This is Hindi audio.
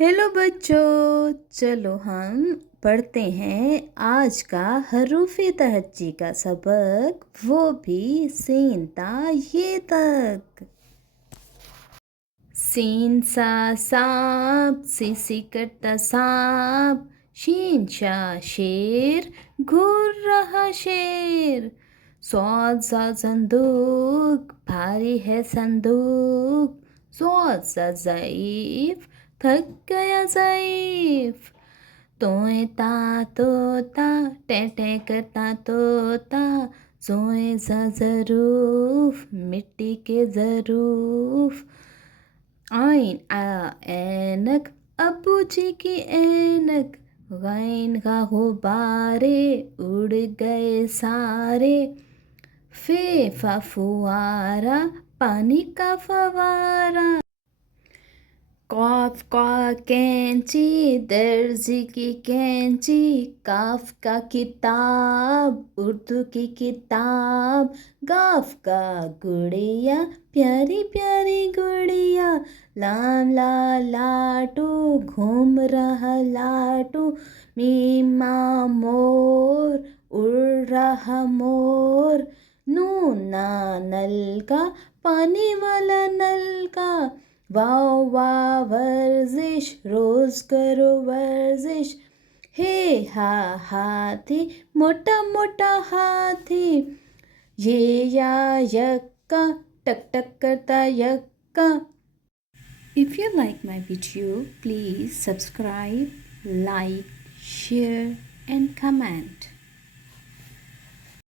हेलो बच्चों, चलो हम पढ़ते हैं आज का हरूफे तहज्जी का सबक, वो भी सीन ता ये तक। सीन सा सांप, सीसी करता सांप, शीन शाह शेर, घूर रहा शेर। सौद सा संदूक, भारी है संदूक, सौद सा ज़ईफ, थक गया ज़ईफ। तोए ता तोता, टें करता तोता, सोए सा ज़रूफ, मिट्टी के ज़रूफ। आइन आ ऐनक, अब्बू जी की ऐनक, गैन का गुब्बारे, उड़ गए सारे। फे फा फुआरा, पानी का फवारा। कॉफ का कैंची, दर्जी की कैंची, काफ का किताब, उर्दू की किताब। गाफ का गुड़िया, प्यारी प्यारी गुड़िया। लाम ला लाटू, घूम रहा लाटू। मीमा मोर, उड़ रहा मोर। नून ना नल का, पानी वाला नल का। वाओ वाह वर्जिश, रोज करो वर्जिश। हे हा हाथी, मोटा मोटा हाथी। ये या यक्का, टक टक करता यक्का। If you like my video, please subscribe, like, share and comment.